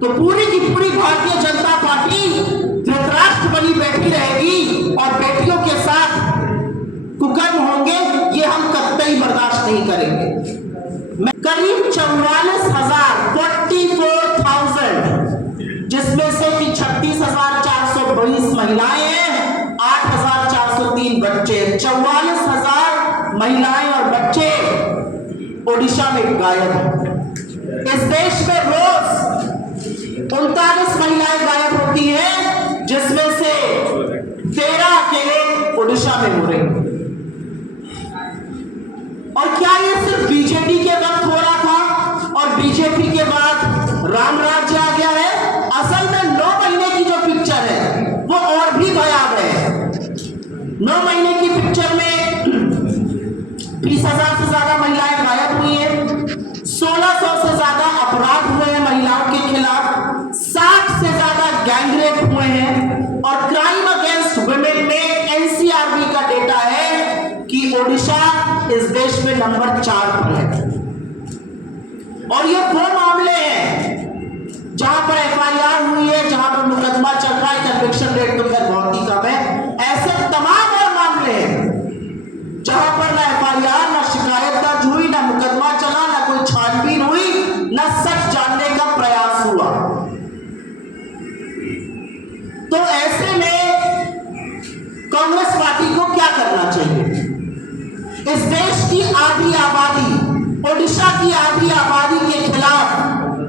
तो पूरी की पूरी भारतीय जनता पार्टी धृतराष्ट्र बनी बैठी रहेगी और बेटियों के साथ कुकर्म होंगे, ये हम कतई बर्दाश्त नहीं करेंगे। करीब 44,000 जिसमें से कि 36,420 महिलाएं हैं, 8,403 बच्चे, 44,000 महिलाएं और बच्चे ओडिशा में गायब हैं। इस देश में रोज 39 महिलाएं गायब होती हैं, जिसमें से 13 अकेले ओडिशा में हो रही हैं। और क्या ये सिर्फ बीजेपी के वक्त हो रहा था और बीजेपी के बाद राम राज्य आ गया है? असल में 9 महीने की जो पिक्चर है वो और भी भयावह है। 9 महीने की पिक्चर में 20,000 से ज्यादा महिलाएं गायब हुई हैं, 1600 से ज्यादा अपराध हुए हैं महिलाओं के खिलाफ, 60 से ज्यादा गैंगरेप हुए हैं और क्राइम अगेंस्ट वुमेन में एनसीआरबी का डेटा है कि ओडिशा इस देश में नंबर 4 पर है। और ये वो मामले हैं जहां पर एफआईआर हुई है, जहां पर मुकदमा चल रहा है, कन्विक्शन रेट तो खैर बहुत ही कम है। ऐसे तमाम और मामले हैं जहां पर ना एफआईआर, ना शिकायत दर्ज हुई, ना मुकदमा चला, ना कोई छानबीन हुई, ना सच जानने का प्रयास हुआ। तो ऐसे में कांग्रेस पार्टी को क्या करना चाहिए? इस देश की आधी आबादी, ओडिशा की आधी आबादी के खिलाफ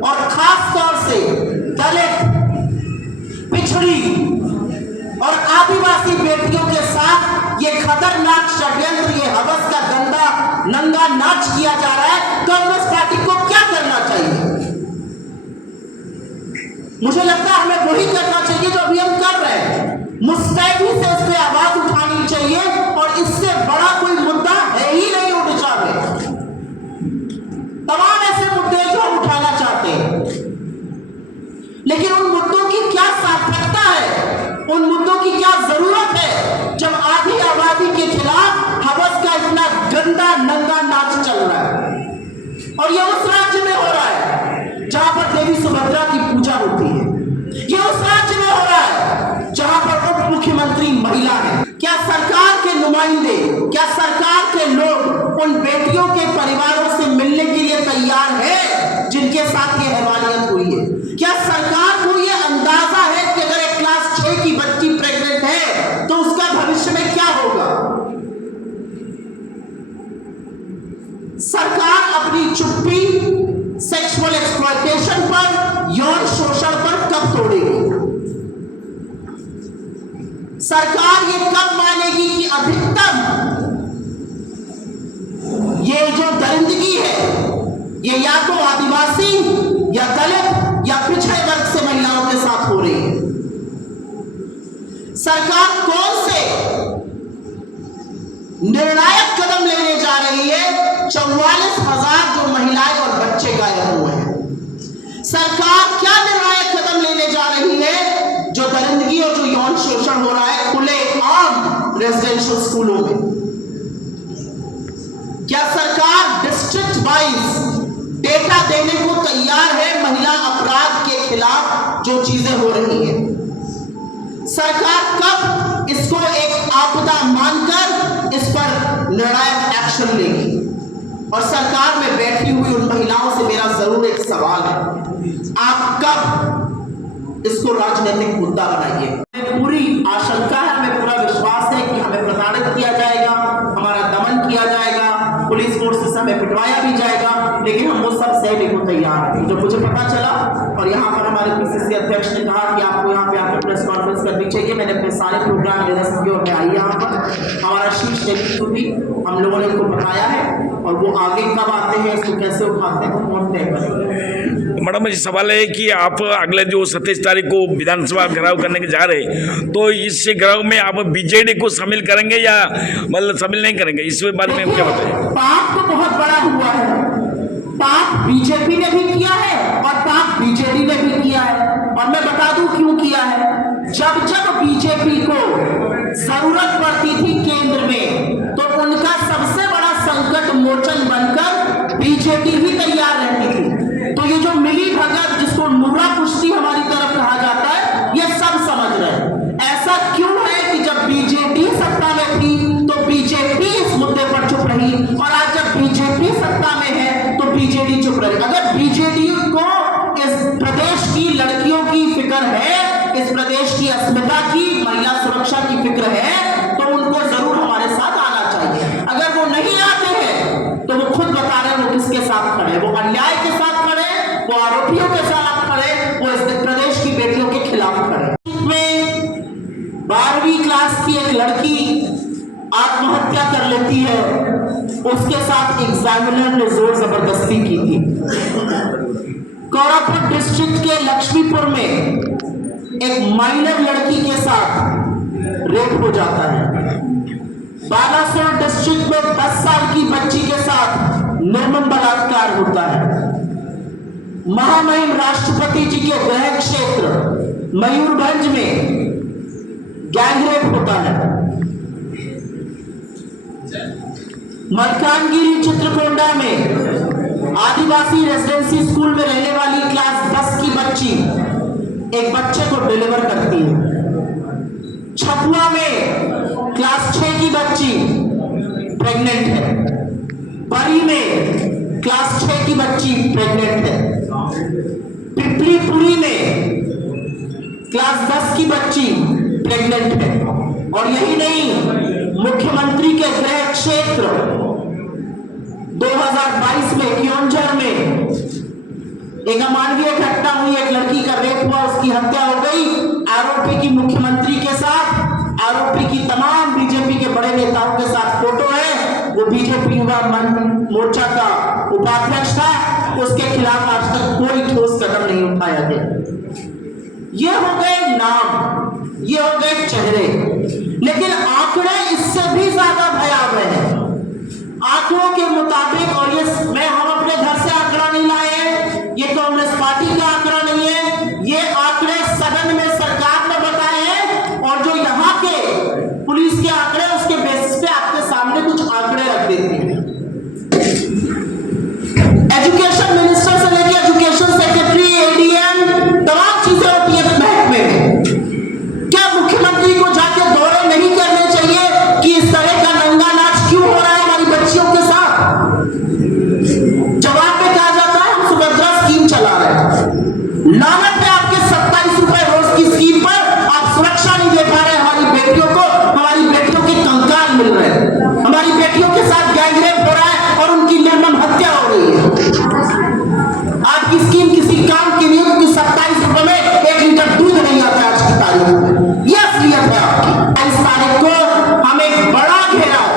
और खास तौर से दलित, पिछड़ी और आदिवासी बेटियों के साथ ये खतरनाक षड्यंत्र, ये हवस का गंदा नंगा नाच किया जा रहा है। कांग्रेस पार्टी को क्या करना चाहिए? मुझे लगता है हमें वही करना चाहिए जो अभी हम कर रहे हैं। मुस्तैदी से इस पे आवाज उठानी चाहिए और इससे बड़ा कोई मुद्दा है ही नहीं ओडिशा में। तमाम ऐसे मुद्दे जो हम उठाना चाहते हैं, लेकिन उन मुद्दों की क्या सार्थकता है, उन मुद्दों की क्या जरूरत है जब आधी आबादी के खिलाफ हवस का इतना गंदा नंगा नाच चल रहा है। और यह उस राज्य में हो रहा है जहां पर देवी सुभद्रा की पूजा होती है, यह उस राज्य में हो रहा है जहां पर उप मुख्यमंत्री महिला है। क्या सरकार के नुमाइंदे, क्या सरकार के लोग उन बेटियों के परिवारों से मिलने के लिए तैयार है जिनके साथ ये हैवानियत हुई है? क्या सरकार को ये अंदाजा है कि अगर एक क्लास 6 की बच्ची प्रेग्नेंट है तो उसका भविष्य में क्या होगा? सरकार अपनी चुप्पी सेक्सुअल एक्सप्लॉयटेशन पर, यौन शोषण पर कब तोड़ेगी? सरकार ये कब मानेगी कि अधिकतम ये जो दरिंदगी है ये या तो आदिवासी या दलित या पिछड़े वर्ग से महिलाओं के साथ हो रही है? सरकार कौन से निर्णायक कदम लेने जा रही है? 44,000 जो महिलाएं और बच्चे गायब हुए हैं। सरकार क्या निर्णायक कदम लेने जा रही है जो दरिंदगी और जो यौन शोषण हो रहा है खुले आम रेजिडेंशियल स्कूलों में? क्या सरकार डिस्ट्रिक्ट वाइज डेटा देने को तैयार है महिला अपराध के खिलाफ जो चीजें हो रही हैं? सरकार कब इसको एक आपदा मानकर इस पर निर्णायक एक्शन लेगी? और सरकार में बैठी हुई उन महिलाओं से मेरा जरूर एक सवाल है, आप कब इसको राजनीतिक मुद्दा बनाइए? हमें पूरी आशंका है, हमें पूरा विश्वास है कि हमें प्रताड़ित किया जाएगा, हमारा दमन किया जाएगा, पुलिस फोर्स से हमें पिटवाया भी जाएगा, लेकिन हम वो सब सहने को तैयार हैं। जब मुझे पता चला और यहाँ पर हमारे पीसीसी अध्यक्ष ने कहा कि आपको यहाँ पे आकर प्रेस कॉन्फ्रेंस करनी चाहिए, मैंने अपने सारे प्रोग्राम निरस्त किए और मैं आई यहाँ पर। हमारा शीर्ष नेतृत्व भी हम लोगों ने उनको बताया है और वो आगे कब आते हैं, इसको कैसे उठाते हैं, वो तय करेंगे। मैडम ये सवाल है कि आप अगले जो 27 तारीख को विधानसभा घेराव करने के जा रहे हैं, तो इस घेराव में आप बीजेडी को शामिल करेंगे या मतलब शामिल नहीं करेंगे, इस बारे में क्या बताएं? पाप तो बहुत बड़ा हुआ है, पाप बीजेपी ने भी किया है और पाप बीजेडी ने भी किया है। और मैं बता दूं क्यों किया है। जब जब बीजेपी को जरूरत पड़ती थी केंद्र में, तो उनका सबसे बड़ा संकट मोचन बनकर बीजेडी ही तैयार रहती थी। तो ये जो मिली भगत जिसको नूरा कुश्ती हमारी तरफ कहा जाता है, ये सब समझ रहे हैं। ऐसा क्यों है कि जब बीजेपी सत्ता में थी तो बीजेपी इस मुद्दे पर चुप रही, और आज जब बीजेपी सत्ता में है तो बीजेडी चुप रही। अगर बीजेडी को इस प्रदेश की लड़कियों की फिक्र है, इस प्रदेश की अस्मिता की, महिला सुरक्षा की फिक्र है, तो उनको जरूर हमारे साथ आना चाहिए। अगर वो नहीं आते हैं तो वो खुद बता रहे हैं वो किसके साथ खड़े, वो अन्याय के साथ खड़े, वो आरोपियों के साथ खड़े, वो इस प्रदेश की बेटियों के खिलाफ खड़े। में 12वीं क्लास की एक लड़की आत्महत्या कर लेती है, उसके साथ एग्जामिनर ने जोर जबरदस्ती की थी। कोरापुट डिस्ट्रिक्ट के लक्ष्मीपुर में एक माइनर लड़की के साथ रेप हो जाता है। बालासोर डिस्ट्रिक्ट में 10 साल की बच्ची के साथ निर्मम बलात्कार होता है। महामहिम राष्ट्रपति जी के गृह क्षेत्र मयूरभंज में गैंगरेप होता है। मलकानगिरी चित्रकोंडा में आदिवासी रेजिडेंसी स्कूल में रहने वाली क्लास 10 की बच्ची एक बच्चे को डिलीवर करती है। छपुआ में क्लास 6 की बच्ची प्रेग्नेंट है। बरी में क्लास 6 की बच्ची प्रेग्नेंट है। पिपलीपुरी में क्लास 10 की बच्ची प्रेग्नेंट है। और यही नहीं, मुख्यमंत्री के गृह क्षेत्र 2022 में क्योंझर में एक अमानवीय घटना हुई, एक लड़की का रेप हुआ, उसकी हत्या हो गई। आरोपी की मुख्यमंत्री के साथ, आरोपी की तमाम बीजेपी के बड़े नेताओं के साथ फोटो है। वो बीजेपी युवा मोर्चा का उपाध्यक्ष था, उसके खिलाफ आज तक कोई ठोस कदम नहीं उठाया गया। ये हो गए नाम, ये हो गए चेहरे, लेकिन आंकड़े इससे भी ज्यादा भयावह हैं। आंकड़ों के मुताबिक, और ये हम अपने घर से आंकड़ा नहीं लाए हैं, ये कांग्रेस पार्टी का आंकड़ा नहीं है, ये आंकड़े सदन में सरकार ने बताए हैं, और जो यहाँ के पुलिस के आंकड़े उसके बेसिस पे आपके सामने कुछ आंकड़े रख देते हैं। एजुकेशन मिनिस्टर से लेकर एजुकेशन सेक्रेटरी, एडीएम, तमाम चीजें होती है महकमे में। क्या मुख्यमंत्री को जाके दौरे नहीं करने चाहिए कि इस तरह का नंगा नाच क्यों हो रहा है हमारी बच्चियों के साथ? जवाब में कहा जाता है हम सुभद्रा स्कीम चला रहे हैं। लानत है आपके 27 रुपए रोज की स्कीम पर, आप सुरक्षा नहीं दे पा रहे हमारी बेटियों को। हमारी बेटियों के कंकाल मिल रहे हैं, हमारी बेटियों के साथ गैंगरेप हो रहा है और उनकी निर्मम हत्या हो रही है। आपकी स्कीम किसी काम की नहीं है, क्योंकि 27 रुपए में 1 लीटर दूध नहीं आता आज की तारीख में। यह असलियत है आपकी। इस तारीख को हम एक बड़ा घेराव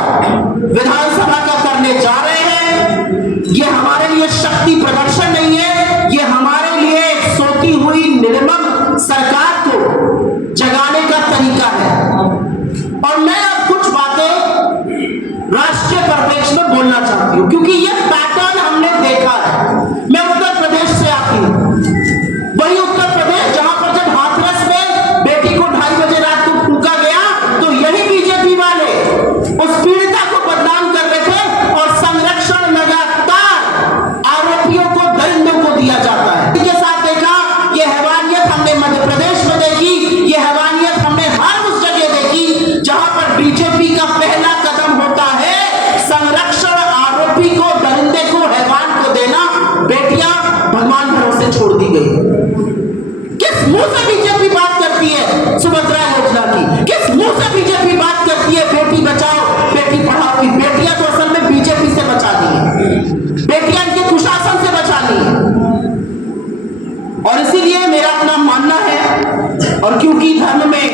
विधानसभा का करने जा रहे हैं। यह हमारे लिए शक्ति प्रदर्शन नहीं है, यह हमारे लिए एक सोती हुई निर्मम सरकार को जगाने का तरीका है। और मैं अब कुछ बातें राष्ट्रीय परिप्रेक्ष्य में बोलना चाहती हूं, क्योंकि यह पैटर्न हमने देखा है। मैं उत्तर प्रदेश से आती हूं, वही उत्तर प्रदेश जहां पर जब हाथरस में बेटी को 2:30 बजे रात को फूंका गया तो यही बीजेपी वाले उस पीड़िता को बदनाम कर रहे थे, और संरक्षण लगातार आरोपियों को, दरिंदों को दिया जाता है। इसके साथ देखा, यह हैवानियत हमने मध्य प्रदेश में देखी, यह हैवानियत हमने हर उस जगह देखी जहां पर बीजेपी का पहला कदम होता है संरक्षण, आरोपी को, दरिंदे को, हैवान को देना। बेटियां भगवान भरोसे छोड़ दी गई। किस मुंह से बीजेपी बात करती है सुभद्रा योजना की? किस मुंह से बीजेपी बात करती है बेटी बचाओ बेटी पढ़ाओ की? बेटियां तो असल में बीजेपी से बचा दी है, बेटियां इनके कुशासन से बचा ली है। और इसीलिए मेरा अपना मानना है, और क्योंकि धर्म में